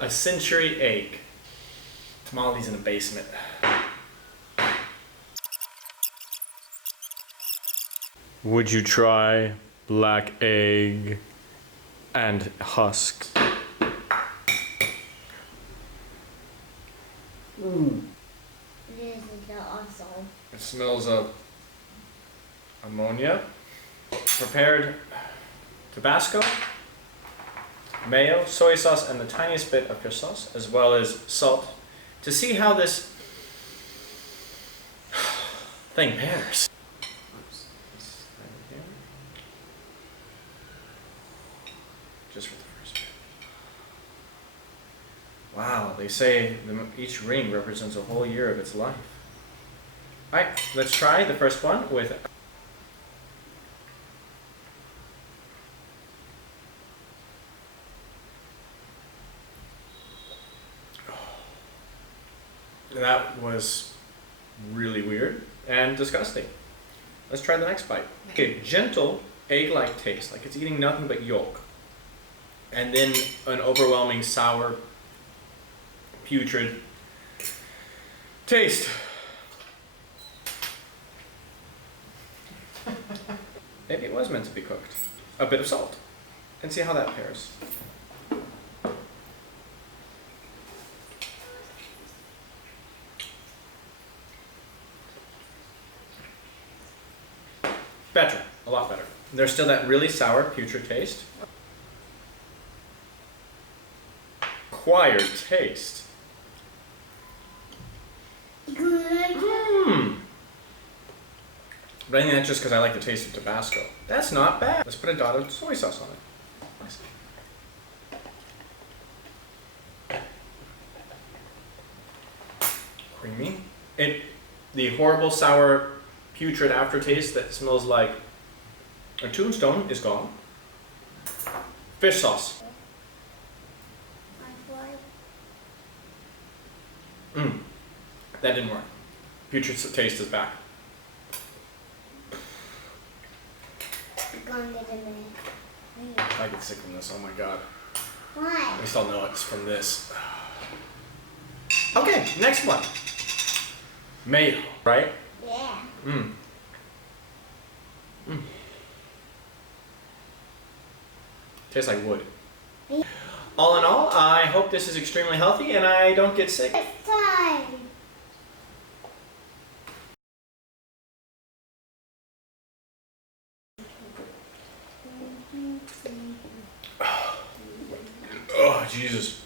A century egg. Tamales in the basement. Would you try black egg and husks? This is awesome. It smells of ammonia. Prepared Tabasco, mayo, soy sauce, and the tiniest bit of fish sauce, as well as salt, to see how this thing pairs. Oops. Just for the first bit. Wow, they say each ring represents a whole year of its life. Alright, let's try the first one with that was really weird and disgusting. Let's try the next bite. Okay, gentle egg-like taste, like it's eating nothing but yolk. And then an overwhelming sour, putrid taste. Maybe it was meant to be cooked. A bit of salt. And see how that pairs. Better, a lot better. There's still that really sour, putrid taste. Acquired taste. Mmm. But I think that's just because I like the taste of Tabasco. That's not bad. Let's put a dot of soy sauce on it. Nice. Creamy. The horrible, sour, putrid aftertaste that smells like a tombstone is gone. Fish sauce. That didn't work. Putrid taste is back. I get sick from this, oh my god. Why? At least I'll know it's from this. Okay, next one. Mayo, right? Yeah. Tastes like wood. All in all, I hope this is extremely healthy and I don't get sick. It's time. Oh, Jesus.